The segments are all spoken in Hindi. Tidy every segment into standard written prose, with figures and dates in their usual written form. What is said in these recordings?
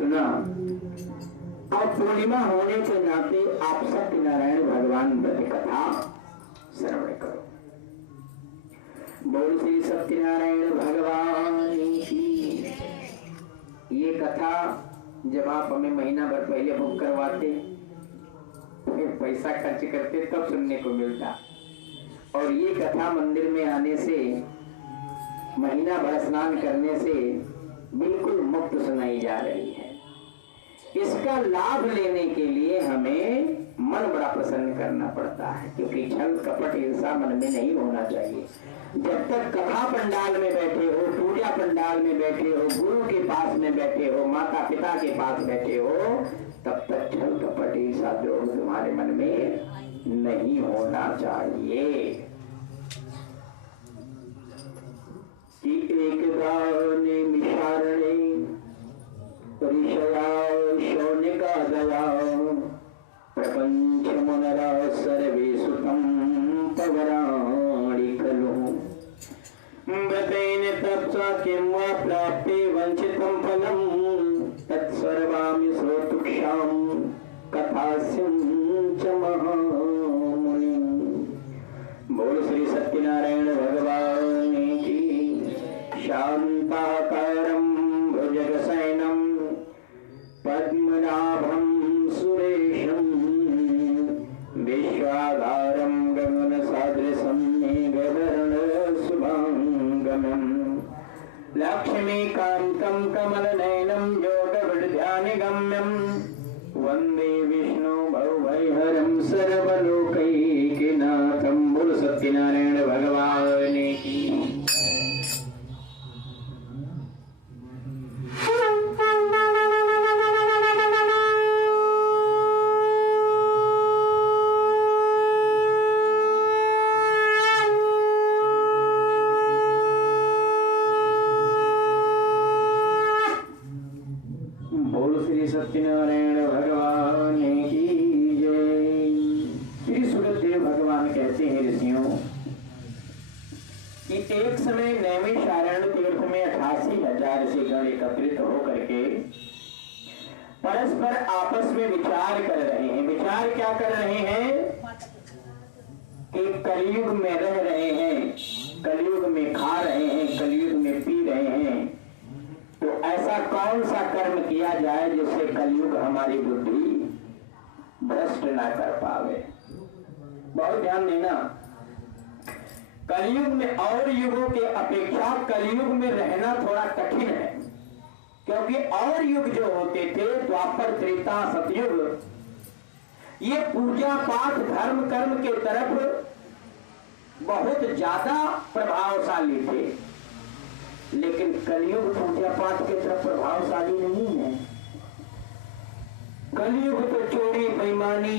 सुना। अब पूर्णिमा होने के नाते आप सत्यनारायण भगवान व्रत कथा श्रवण करो। बोल श्री सत्यनारायण भगवान की। ये कथा जब आप हमें महीना भर पहले बुक करवाते, फिर पैसा खर्च करते, तब सुनने को मिलता। और ये कथा मंदिर में आने से, महीना भर स्नान करने से बिल्कुल मुफ्त सुनाई जा रही है। इसका लाभ लेने के लिए हमें मन बड़ा प्रसन्न करना पड़ता है, क्योंकि छल कपट हिंसा मन में नहीं होना चाहिए। जब तक कथा पंडाल में बैठे हो, पूजा पंडाल में बैठे हो, गुरु के पास में बैठे हो, माता पिता के पास बैठे हो, तब तक छल कपट हिंसा द्रोह तुम्हारे मन में नहीं होना चाहिए। कि एक दाने मिशारणे परिशया शौनिका दया प्रपंच मुनरा सर्वे सुतम पवराणि खलु व्रतेन तप्सा किं वा प्राप्ते वंचितं फलम् तत्सर्वामि श्रोतुक्षां कथास्यं च महामुनि। बोल श्री सत्यनारायण भगवान की। शांताकारं भुजगशयनं पद्मनाभं सुरेशं विश्वाधारं गगनसदृशं मेघवर्णं शुभांगमं लक्ष्मीकान्तं कमलनयनं योगविद्यानिगम्यं वन्दे विष्णु भवभयहरं सर्वलोकैकनाथं। बोल सत्यनारायण भगवान की। सत्यनारायण भगवान की जय। श्री सुखदेव भगवान कहते हैं ऋषियों कि एक समय नैमिषारण्य तीर्थ में 88,000 ऋषिगण एकत्रित होकर के परस्पर आपस में विचार कर रहे हैं। विचार क्या कर रहे हैं कि कलयुग में रह रहे हैं, कलयुग में खा रहे हैं, कलयुग में पी रहे हैं, तो ऐसा कौन सा कर्म किया जाए जिससे कलयुग हमारी बुद्धि भ्रष्ट ना कर पावे। बहुत ध्यान देना, कलयुग में और युगों के अपेक्षा कलयुग में रहना थोड़ा कठिन है, क्योंकि और युग जो होते थे द्वापर त्रेता सतयुग, ये पूजा पाठ धर्म कर्म के तरफ बहुत ज्यादा प्रभावशाली थे। लेकिन कलयुग पूजा पाठ के तरफ प्रभावशाली नहीं है। कलयुग तो चोरी, बेईमानी,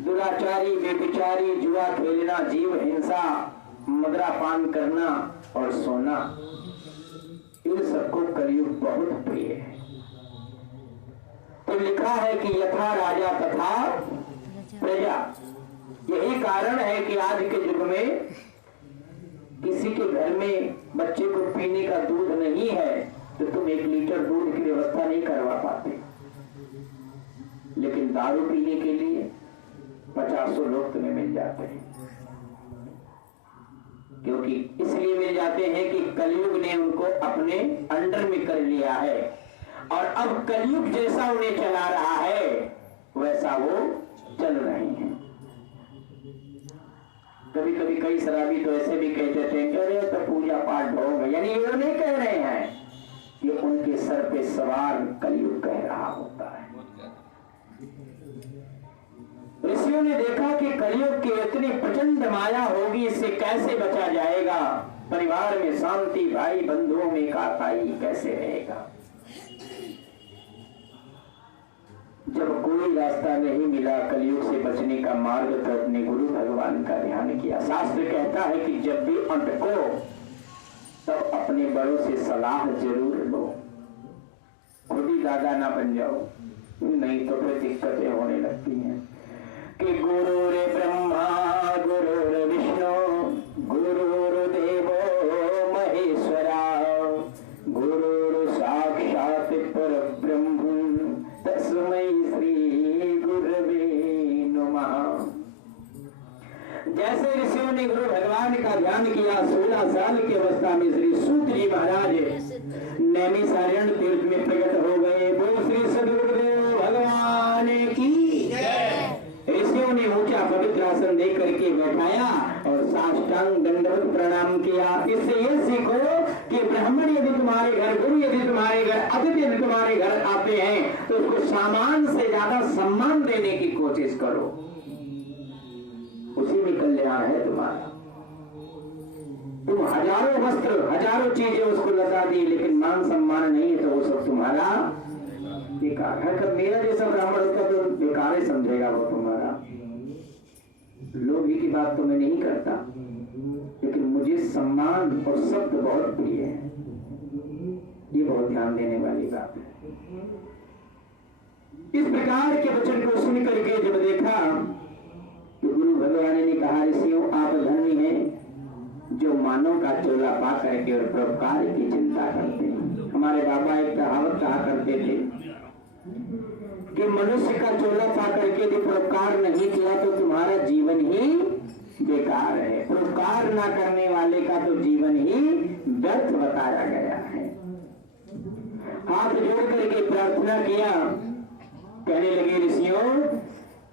दुराचारी, बेविचारी, जुआ खेलना, जीव हिंसा, मदिरापान करना और सोना, इन सबको कलयुग बहुत प्रिय है। तो लिखा है कि यथा राजा तथा प्रजा। यही कारण है कि आज के युग में किसी के घर में बच्चे को पीने का दूध नहीं है तो तुम 1 लीटर दूध की व्यवस्था नहीं करवा पाते, लेकिन दारू पीने के लिए 50 लोग तुम्हें मिल जाते हैं। क्योंकि इसलिए मिल जाते हैं कि कलयुग ने उनको अपने अंडर में कर लिया है, और अब कलयुग जैसा उन्हें चला रहा है वैसा वो चल रहे हैं। कभी कभी कई शराबी तो ऐसे भी कहते थे कि अरे तो पूजा पाठ होगा, यानी वो नहीं कह रहे हैं, ये उनके सर पे सवार कलयुग कह रहा होता है। ऋषियों ने देखा कि कलयुग की इतनी प्रचंड माया होगी, इससे कैसे बचा जाएगा, परिवार में शांति, भाई बंधुओं में एकाताई कैसे रहेगा। जब कोई रास्ता नहीं मिला कलयुग से बचने का मार्ग, तो अपने गुरु भगवान का ध्यान किया। शास्त्र कहता है कि जब भी अटको तब अपने बड़ों से सलाह जरूर लो, खुद ही दादा ना बन जाओ, नहीं तो फिर दिक्कतें होने लगती हैं। कि गुरुर् ब्रह्मा गुरुर् विष्णु गुरुर्देवो महेश्वरा गुरुर् साक्षात् परब्रह्म ध्यान किया। 16 साल की अवस्था में श्री सूत जी महाराज नैमिषारण्य तीर्थ में प्रकट हो गए। वो श्री सद्गुरुदेव भगवान की ऋषियों ने ऊंचा पवित्र आसन दे करके बैठाया और साष्टांग दंडवत प्रणाम किया। इससे ये सीखो कि ब्राह्मण यदि तुम्हारे घर, गुरु यदि तुम्हारे घर, अतिथि यदि तुम्हारे घर आते हैं तो उसको सामान से ज्यादा सम्मान देने की कोशिश करो, उसी में कल्याण है तुम्हारा। तुम हजारों वस्त्र, हजारों चीजें उसको लगा दी, लेकिन मान सम्मान नहीं है तो वो सब तुम्हारा बेकार है। कब मेरा जैसा ब्राह्मण होता तो बेकार ही समझेगा वो तुम्हारा। लोभी की बात तो मैं नहीं करता, लेकिन मुझे सम्मान और शब्द बहुत प्रिय है, ये बहुत ध्यान देने वाली बात है। इस प्रकार के वचन को सुन करके जब देखा तो गुरु भगवान ने कहा, ऋषियों आप धर्मी हैं जो मानव का चोला पा करके और परोपकार की चिंता करते हैं। हमारे बाबा एक कहावत कहा करते थे कि मनुष्य का चोला पा करके यदि परोपकार नहीं किया तो तुम्हारा जीवन ही बेकार है। परोपकार ना करने वाले का तो जीवन ही व्यर्थ बताया गया है। हाथ जोड़ करके प्रार्थना किया, कहने लगे ऋषियों,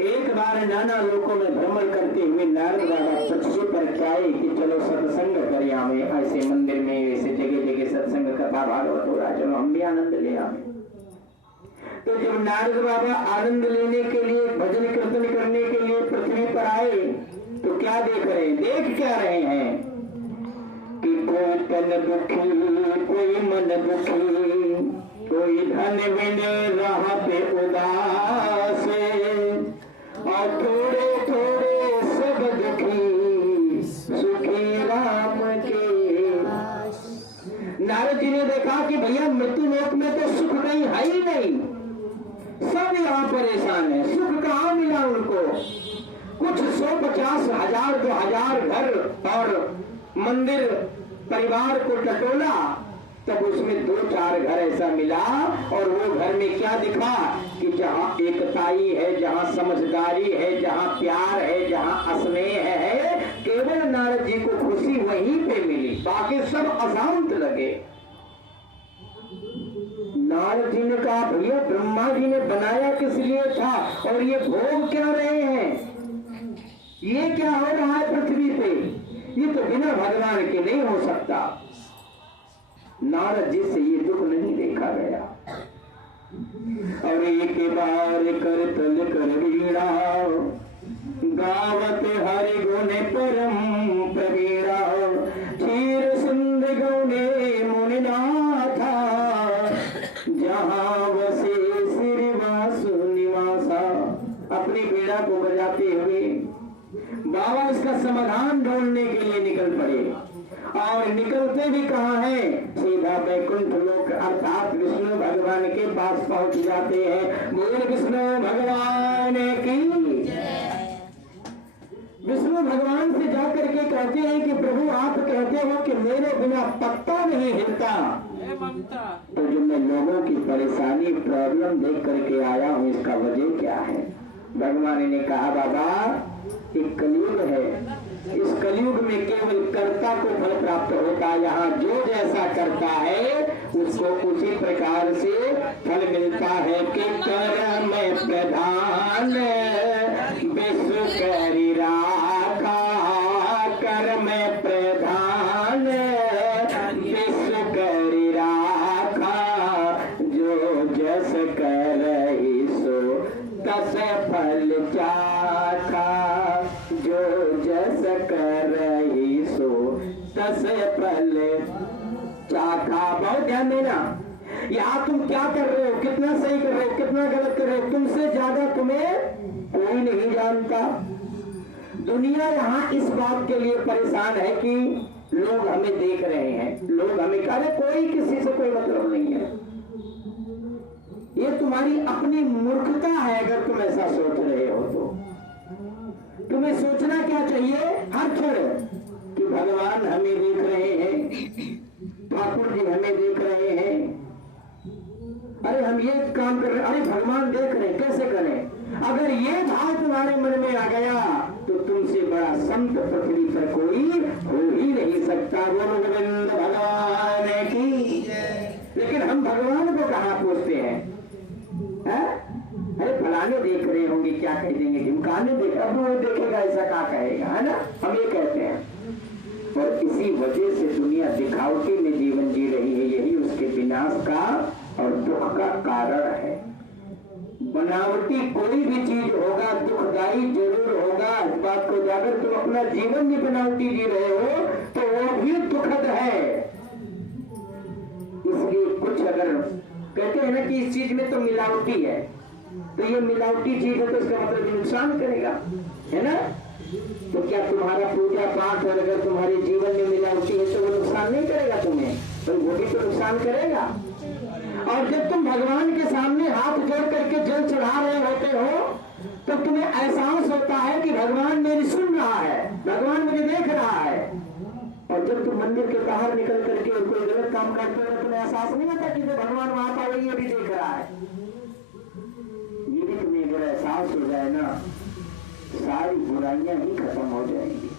एक बार नाना लोकों में भ्रमण करते हुए नारद बाबा पृथ्वी पर आए कि चलो सत्संग कर आवे। ऐसे मंदिर में ऐसे जगह जगह सत्संग कथा भागवत हो रहा, चलो हम भी आनंद ले आवे। तो जब नारद बाबा आनंद लेने के लिए, भजन कीर्तन करने के लिए पृथ्वी पर आए तो क्या देख रहे हैं? देख क्या रहे हैं कि कोई तन दुखी, कोई मन दुखी, कोई धन बिन रहते उदास, और थोड़े थोड़े सब दुखी सुखी राम के। नारद जी ने देखा कि भैया मृत्यु लोक में तो सुख कहीं है ही नहीं, सब यहाँ परेशान है। सुख कहाँ मिला उनको? कुछ 150 हजार 2000 घर और मंदिर परिवार को टटोला, तब उसमें 2-4 घर ऐसा मिला। और वो घर में क्या दिखा कि जहाँ एकताई है, जहाँ समझदारी है, जहाँ प्यार है, जहाँ स्नेह है, केवल नारद जी को खुशी वहीं पे मिली, बाकी सब अशांत लगे। नारद जी ने कहा, भैया ब्रह्मा जी ने बनाया किस लिए था और ये भोग क्या रहे हैं? ये क्या हो रहा है पृथ्वी पे? ये तो बिना भगवान के नहीं हो सकता। नारद जी से ये दुख नहीं देखा गया। और एक बार कर तल कर वीणा, गावत हरि गुण परम प्रवीणा, क्षीर सिंध गौने मुनिनाथा, जहाँ बसे श्रीवासु निवासा। अपनी वीणा को बजाते हुए बाबा इसका समाधान ढूंढने के लिए निकल पड़े। और निकलते भी कहाँ हैं? सीधा बैकुंठ लोक अर्थात विष्णु भगवान के पास पहुंच जाते हैं। बोल विष्णु भगवान की। विष्णु भगवान से जाकर के कहते हैं कि प्रभु आप कहते हो कि मेरे बिना पत्ता नहीं हिलता, तो जो मैं लोगों की परेशानी प्रॉब्लम देख करके आया हूँ, इसका वजह क्या है? भगवान ने कहा, बाबा एक कलयुग है, इस कलयुग में केवल कर्ता को फल प्राप्त होता है। यहाँ जो जैसा करता है उसको उसी प्रकार से फल मिलता है। कि कर्म प्रधान विश्व करी राखा, कर्म प्रधान विश्व करी राखा, जो जस करहि सो तस फल चाखा, जो जस करहि सो तस फल चाखा। बहुत ध्यान देना, यहाँ तुम क्या कर रहे हो, कितना सही कर रहे हो, कितना गलत कर रहे हो, तुमसे ज्यादा तुम्हें कोई नहीं जानता। दुनिया यहाँ इस बात के लिए परेशान है कि लोग हमें देख रहे हैं, लोग हमें कह रहे, कोई किसी से कोई मतलब नहीं है। ये तुम्हारी अपनी मूर्खता है अगर तुम ऐसा सोच रहे हो तो। तुम्हें सोचना क्या चाहिए हर क्षण कि भगवान हमें देख रहे हैं, ठाकुर जी हमें देख रहे हैं, अरे हम ये काम कर रहे, अरे भगवान देख रहे, कैसे करें? अगर ये भाव तुम्हारे मन में आ गया तो तुमसे बड़ा संत पृथ्वी पर कोई हो ही नहीं सकता। बोलो गोविंद भगवान की। लेकिन हम भगवान को कहाँ पूछते हैं? अरे फलाने देख रहे होंगे, क्या कह देंगे, ढिमकाने देख, अब वो देखेगा ऐसा क्या कहेगा, है ना? हम ये कहते हैं। और इसी वजह से दुनिया दिखावटी में जीवन जी रही है। यही उसके विनाश का और दुख का कारण है। बनावटी कोई भी चीज होगा दुखदाई जरूर होगा। इस बात को जाकर तुम अपना जीवन भी बनावटी जी रहे हो तो वो भी दुखद है। इसलिए कुछ अगर कहते हैं ना कि इस चीज में तो मिलावटी है, तो ये मिलावटी चीज है तो इसका मतलब नुकसान करेगा, है ना? तो क्या तुम्हारा पूजा पाठ और अगर तुम्हारे जीवन में मिलावटी है तो वो नुकसान नहीं करेगा तुम्हें? तो वो भी तो नुकसान करेगा। और जब तुम भगवान के सामने हाथ जोड़ करके जल चढ़ा रहे होते हो तो तुम्हें एहसास होता है कि भगवान मेरी सुन रहा है, भगवान मुझे देख रहा है। और जब तुम मंदिर के बाहर निकल करके कोई गलत काम करते हो तुम्हें एहसास नहीं होता कि तो भगवान वहां पर वही अभी देख रहा है। ये भी तुम्हें अगर एहसास हो जाए ना, सारी बुराइयां ही खत्म हो जाएंगी।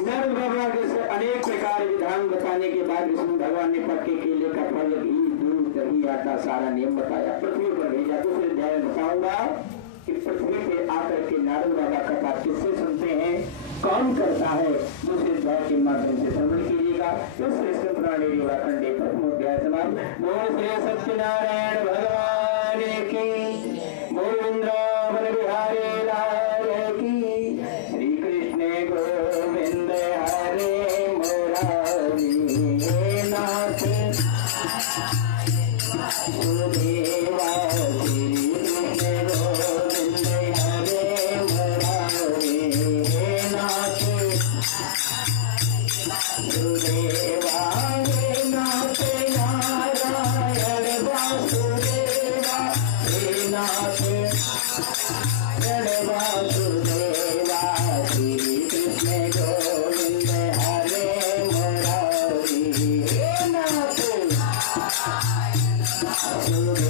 नारद बाबा जैसे अनेक प्रकार विधान बताने के बाद विष्णु भगवान ने पक्के केले का फल, घी, दूध, दही, आटा सारा नियम बताया, पृथ्वी पर भेजा। दूसरे अध्याय में बताऊंगा कि पृथ्वी पे आकर के नारद बाबा कथा किससे सुनते हैं, कौन करता है, दूसरे अध्याय के माध्यम से श्रवण कीजिएगा। श्रेष्ठ पुराणे खंडे प्रथम अध्याय समाप्त। बोल श्री सत्यनारायण भगवान की, बोल वृंदावन बिहारी लाल की। श्री कृष्ण गोविंद हरे मुरारी नाथ सुदेवा। श्री कृष्ण गोविंद हरे मुरारी नाथ सुदेवा। नाथ नारायण वासुदेवा, हे नाथ वासुदेवा। श्री कृष्ण गोविंद हरे मुरारी नाथ सुदेवा।